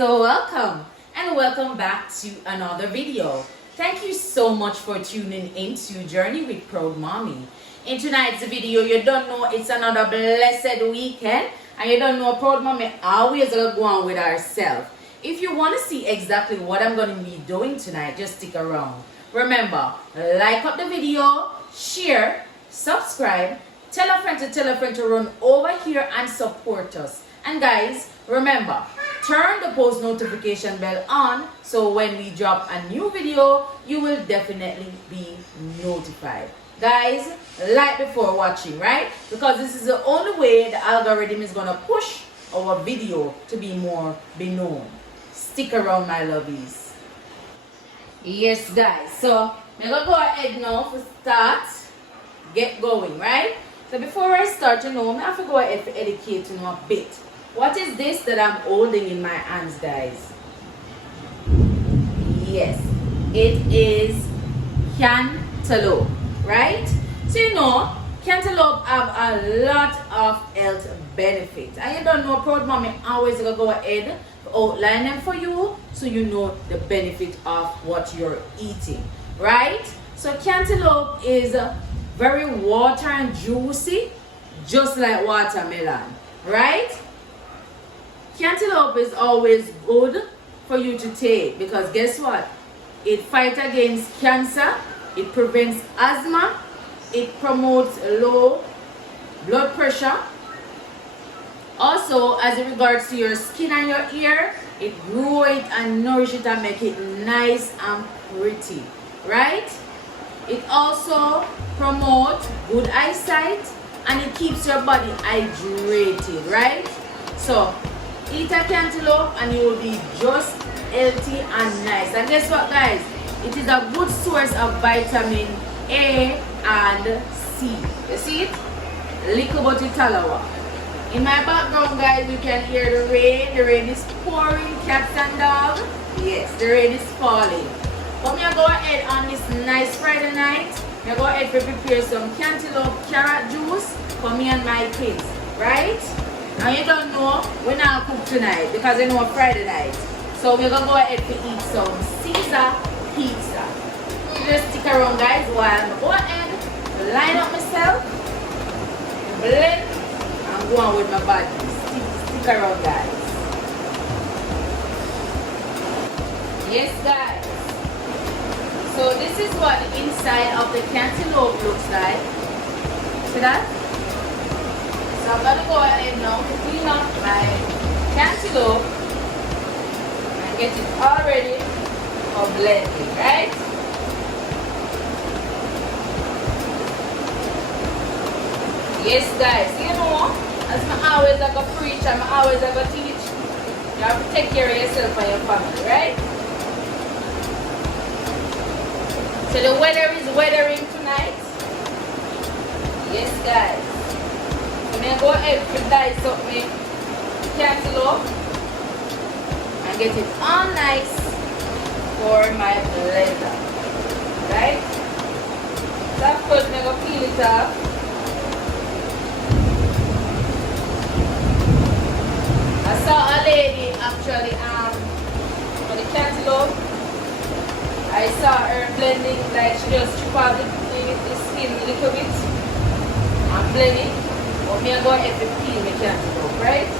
welcome and welcome back to another video. Thank you so much for tuning into Journey with Proud Mommy. In tonight's video, you don't know it's another blessed weekend and you don't know Proud Mommy always go on with herself. If you want to see exactly what I'm going to be doing tonight, just stick around. Remember, like up the video, share, subscribe, tell a friend to run over here and support us. And guys, remember, turn the post notification bell on so when we drop a new video, you will definitely be notified. Guys, like before watching, right? Because this is the only way the algorithm is going to push our video to be more known. Stick around, my lovies. Yes, guys. So, I'm going to go ahead now to start. Get going, right? So, before I start, I have to go ahead to educate you a bit. What is this that I'm holding in my hands, guys? Yes, it is cantaloupe, right? So cantaloupe have a lot of health benefits. And you don't know, Proud Mommy always gonna go ahead to outline them for you so you know the benefit of what you're eating, right? So cantaloupe is very water and juicy, just like watermelon, right? Cantaloupe is always good for you to take because guess what? It fights against cancer, it prevents asthma, it promotes low blood pressure. Also, as it regards to your skin and your hair, it grows it and nourishes it and make it nice and pretty, right? It also promotes good eyesight and it keeps your body hydrated, right? So, eat a cantaloupe and you will be just healthy and nice. And guess what, guys? It is a good source of vitamin A and C. You see it? Little but it talawa. In my background, guys, you can hear the rain. The rain is pouring, cats and dogs. Yes, the rain is falling. But me go ahead on this nice Friday night. Me go ahead to prepare some cantaloupe carrot juice for me and my kids, right? And you don't know, we're not cook tonight because you know Friday night. So we're going to go ahead to eat some Caesar pizza. So just stick around, guys, while I go ahead, line up myself, blend, and go on with my body. Stick around, guys. Yes, guys. So this is what the inside of the cantaloupe looks like. See that? So I'm going to go ahead now to clean up my cantaloupe and get it all ready for blending, right? Yes, guys, you know, as I always have to preach and I always have to teach, you have to take care of yourself and your family, right? So the weather is weathering tonight. Yes, guys. I'm going to go ahead and dice up my cantaloupe and get it all nice for my blender. Right? So of course I'm going to peel it off. I saw a lady actually for the cantaloupe. I saw her blending, like she just strip off the skin a little bit and blend it. But me I go ahead and peel my cantaloupe, right?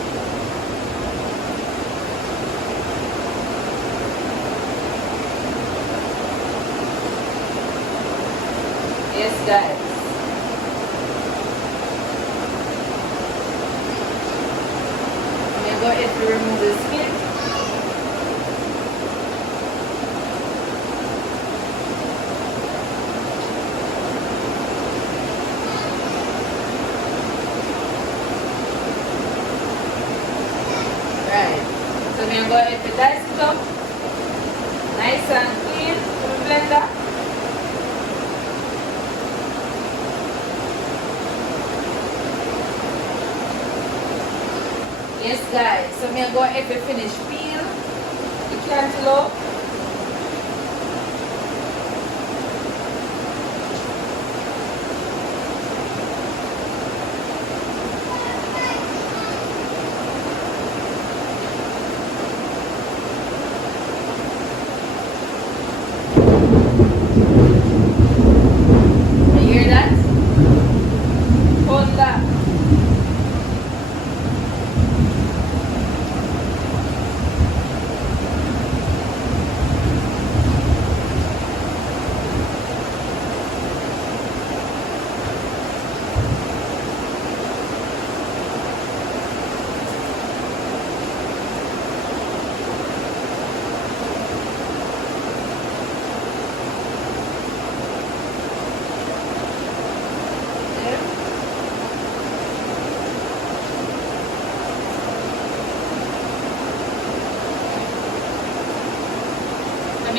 Yes, guys. Me I go ahead and remove the skin. So I'm going to go ahead and dice it up, nice and clean from the blender. Yes, guys, so I'm going to go ahead and finish peel the cantaloupe.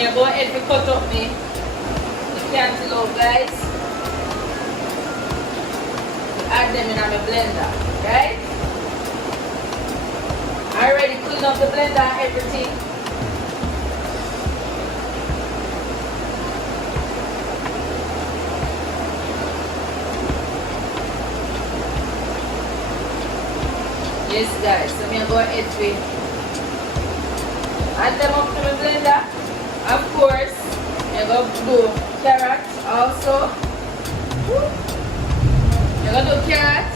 me go ahead and cut up me the cantaloupe, guys. Add them in my blender, right? I already cleaned up the blender and everything. Yes guys, so I'm going to go ahead and add them up to the blender. Of course, I'm going to do carrot also. I'm going to do carrot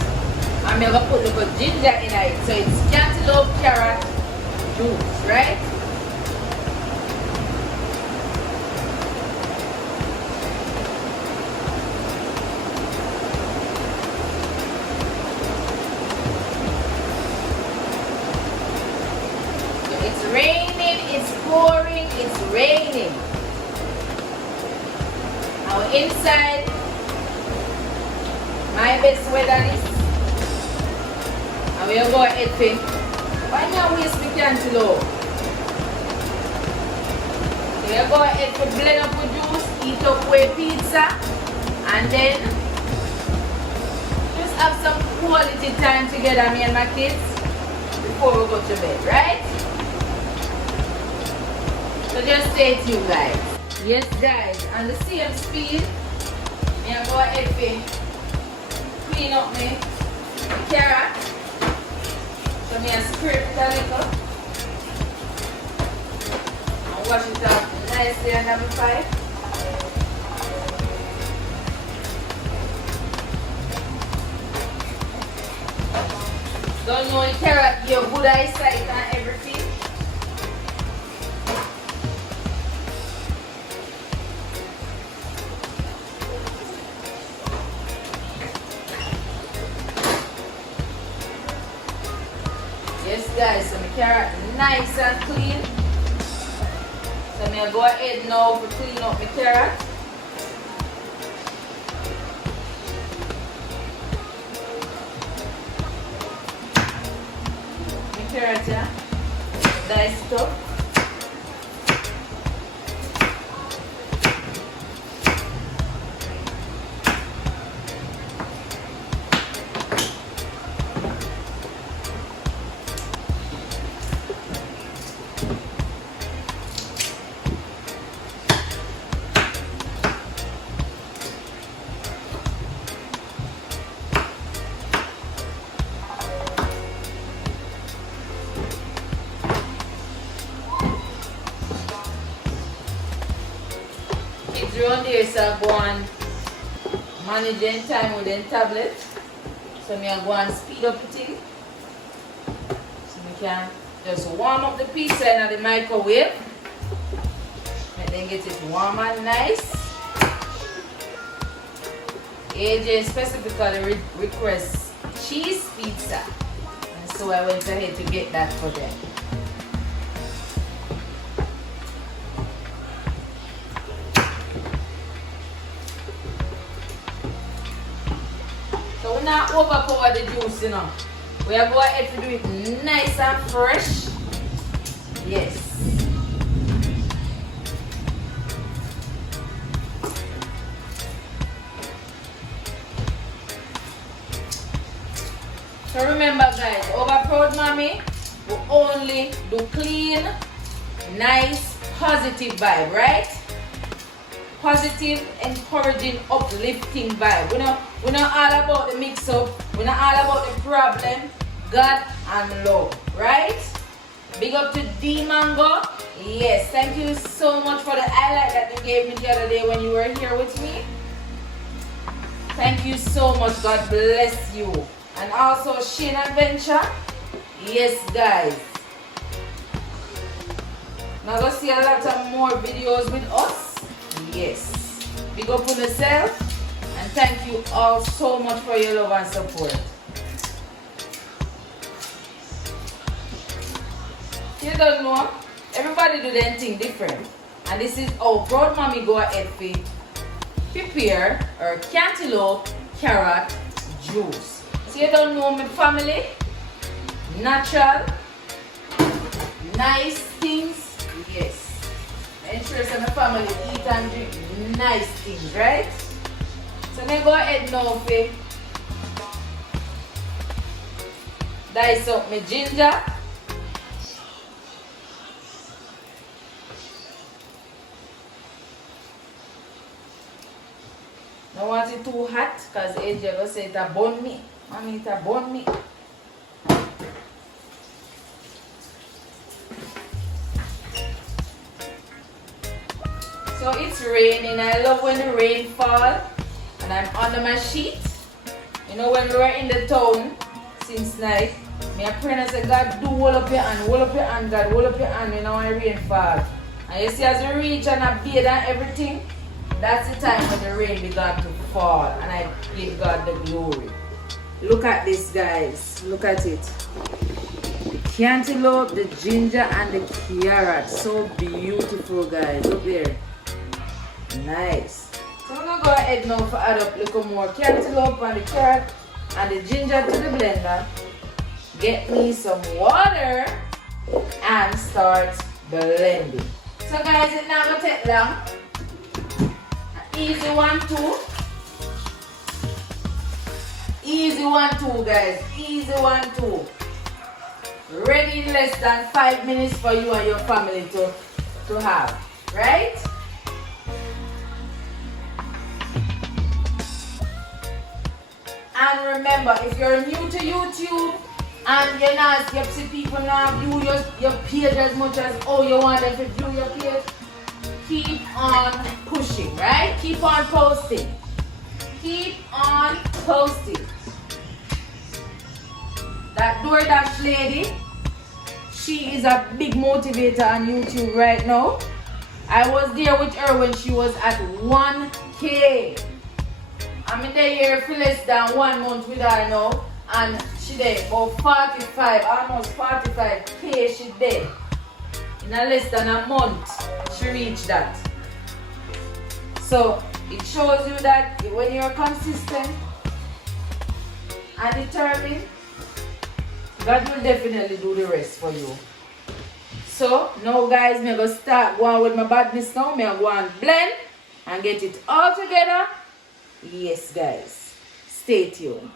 and I'm going to put a little ginger in it. So it's cantaloupe carrot juice, right? It's raining, it's pouring, it's raining. Now inside, my best weather is. And we'll go ahead and why not waste the cantaloupe? We'll go ahead and blend up the juice, eat up with pizza, and then just have some quality time together, me and my kids, before we go to bed, right? So just stay tuned, guys. Yes, guys, on the same speed, I'm go ahead and clean up my carrot. So I scrape it a little. And wash it up nicely and have a pipe. Don't know the carrot, your good eyesight and everything. Yes guys, so my carrot nice and clean. So I'm going to go ahead now to clean up my carrot. My carrot, yeah, diced up. Kids around here so go on managing time with them tablet. So I go and speed up the thing. So I can just warm up the pizza in the microwave. And then get it warm and nice. AJ specifically requests cheese pizza. And so I went ahead to get that for them. So we not overpower the juice, you know. We are going ahead to do it nice and fresh. Yes. So remember guys, our Proud Mommy will only do clean, nice, positive vibe, right? Positive, encouraging, uplifting vibe. We're not all about the mix up. We're not all about the problem. God and love, right? Big up to D Mango. Yes, thank you so much for the highlight that you gave me the other day when you were here with me. Thank you so much. God bless you. And also Shane Adventure. Yes, guys. Now go see a lot of more videos with us. Yes. Big up on yourself. And thank you all so much for your love and support. You don't know, everybody do their thing different. And this is how Proud Mommy go ahead to prepare our cantaloupe carrot juice. So you don't know my family, natural, nice things, yes. ensure some of the family eat and drink nice things, right? So then go ahead now for dice up my ginger. Don't want it too hot because AJ will say it a burn me. Mommy, it a burn me. So it's raining. I love when the rain falls and I'm under my sheet. You know, when we were in the town since night, my prayer say, God, do hold up your hand, God, hold up your hand, you know, when the rain falls. And you see, as we reach and I bathe and everything, that's the time when the rain began to fall and I give God the glory. Look at this, guys. Look at it. The cantaloupe, the ginger, and the carrot. So beautiful, guys. Look there. Nice. So I'm going to go ahead now to add up a little more cantaloupe and the carrot and the ginger to the blender. Get me some water and start blending. So guys, it's not going to take long. Easy 1, 2. Easy 1, 2, guys. Easy 1, 2. Ready in less than 5 minutes for you and your family to have. Right? And remember, if you're new to YouTube and you're not, you see people now view your page as much as you want them to view your page, keep on pushing, right? Keep on posting. Keep on posting. That DoorDash lady, she is a big motivator on YouTube right now. I was there with her when she was at 1K. I'm in the year for less than 1 month with her now, and she there about 45, almost 45K she there. In a less than a month, she reached that. So it shows you that when you're consistent and determined, God will definitely do the rest for you. So now, guys, I'm going to start going with my badness now. I'm going to go and blend and get it all together. Yes, guys. Stay tuned.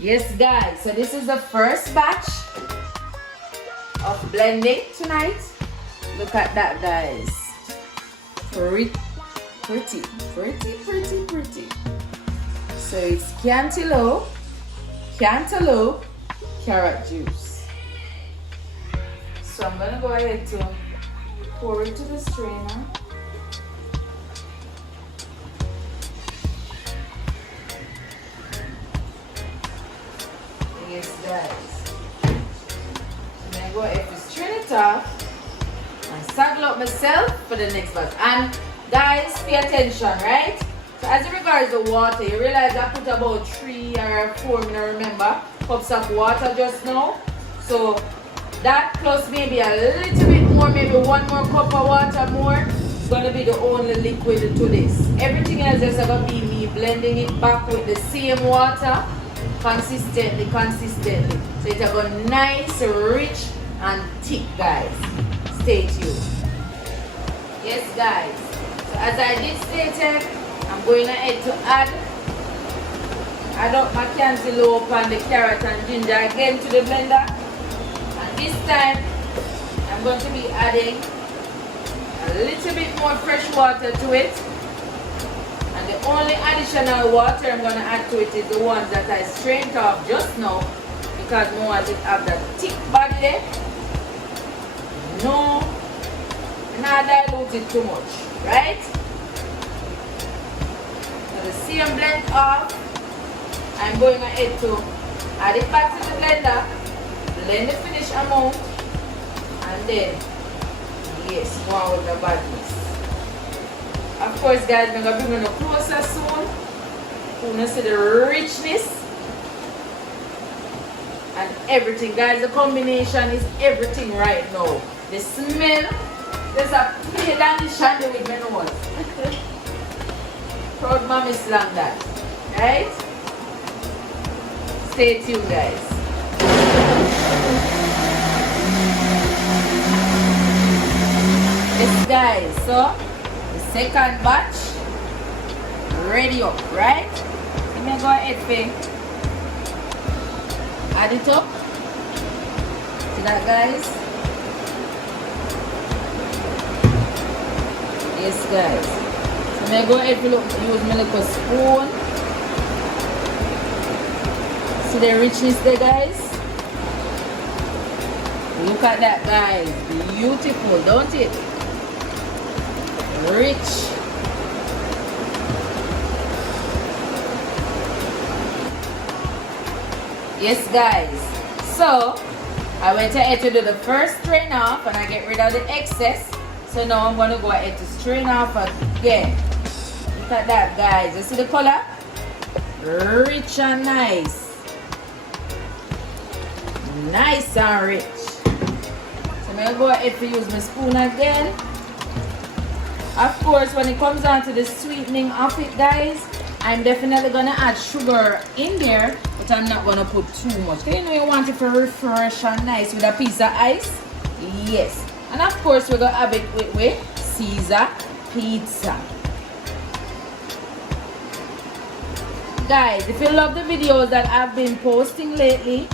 Yes, guys, so this is the first batch of blending tonight. Look at that, guys. Pretty. So it's cantaloupe, carrot juice. So I'm gonna go ahead to pour it to the strainer. Yes, guys. And then go ahead to strain it off and saddle up myself for the next batch. And guys, pay attention, right? So as regards the water, you realize I put about 3 or 4, I remember, cups of water just now. So that plus maybe a little bit more, maybe 1 more cup of water more, is going to be the only liquid to this. Everything else is going to be me blending it back with the same water consistently. So it's going to be nice, rich, and thick, guys. Stay tuned. Yes, guys. So as I did stated, I'm going ahead to add up my cantaloupe and the carrot and ginger again to the blender. And this time, I'm going to be adding a little bit more fresh water to it. And the only additional water I'm going to add to it is the ones that I strained off just now, because I want it to have that thick body there. No, not dilute it too much, right? So the same blend off, I'm going ahead to add it back to the blender, blend the finished amount, and then, yes, go on with the badness. Of course, guys, I'm going to bring it closer soon. You can see the richness and everything. Guys, the combination is everything right now. The smell, there's a play down the shandy with my nose. Proud mommy slam that. Right? Stay tuned, guys. Yes, guys, so the second batch ready up, right? Let me go ahead and add it up. See that, guys? Yes, guys. So I'm going to go ahead and use my little spoon. See the richness there, guys? Look at that, guys. Beautiful, don't it? Rich. Yes, guys. So I went ahead to do the first strain off and I get rid of the excess. So now I'm going to go ahead to strain off again. Look at that, guys. You see the color? Rich and nice. Nice and rich. So I'm going to go ahead to use my spoon again. Of course, when it comes down to the sweetening of it, guys, I'm definitely going to add sugar in there, but I'm not going to put too much. You know you want it to refresh and nice with a piece of ice? Yes. And of course, we're going to have it with Caesar pizza. Guys, if you love the videos that I've been posting lately,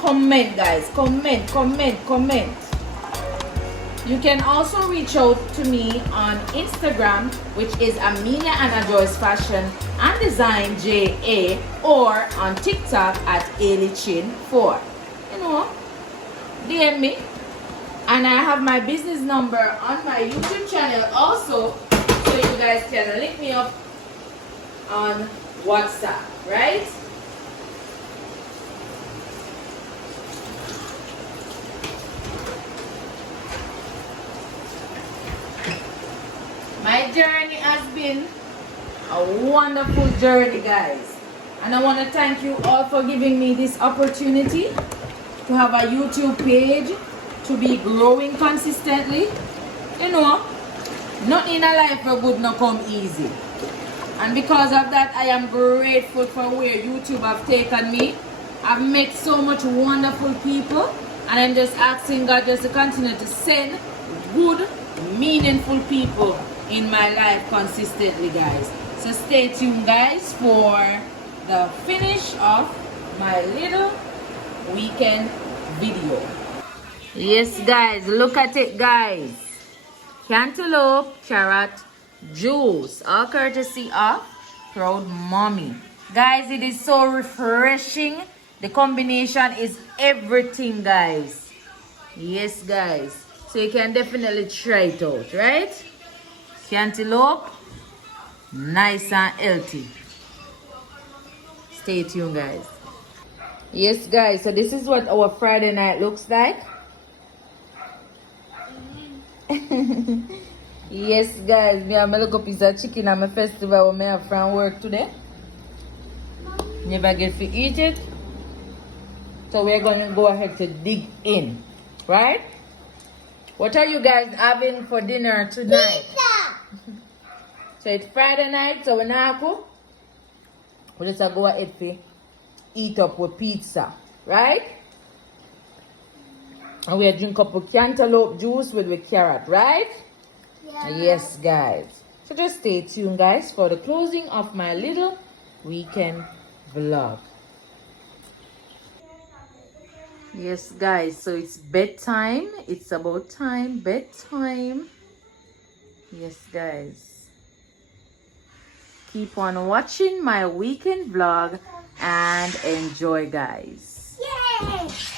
comment, guys. Comment, comment, comment. You can also reach out to me on Instagram, which is Amina and Joyce Fashion and Design JA, or on TikTok at AilyChin4. You know, DM me. And I have my business number on my YouTube channel also, so you guys can link me up on WhatsApp, right? My journey has been a wonderful journey, guys. And I want to thank you all for giving me this opportunity to have a YouTube page, to be growing consistently. You know, nothing in a life for good no come easy. And because of that, I am grateful for where YouTube have taken me. I've met so much wonderful people, and I'm just asking God just to continue to send good, meaningful people in my life consistently, guys. So stay tuned, guys, for the finish of my little weekend video. Yes, guys, look at it, guys. Cantaloupe carrot juice, all courtesy of Proud Mommy. Guys, it is so refreshing. The combination is everything, guys. Yes, guys. So you can definitely try it out, right? Cantaloupe, nice and healthy. Stay tuned, guys. Yes, guys, so this is what our Friday night looks like. Yes, guys, me have a little piece of chicken at my festival when I have from work today. Never get to eat it. So we're going to go ahead to dig in, right? What are you guys having for dinner tonight? Pizza! So it's Friday night, so we're not cook. We just go ahead to eat up with pizza, right? And we drink up with cantaloupe juice with carrot, right? Yeah. Yes, guys. So just stay tuned, guys, for the closing of my little weekend vlog. Yes, guys, so it's bedtime. It's about time, bedtime. Yes, guys. Keep on watching my weekend vlog and enjoy, guys. Yay! Yay!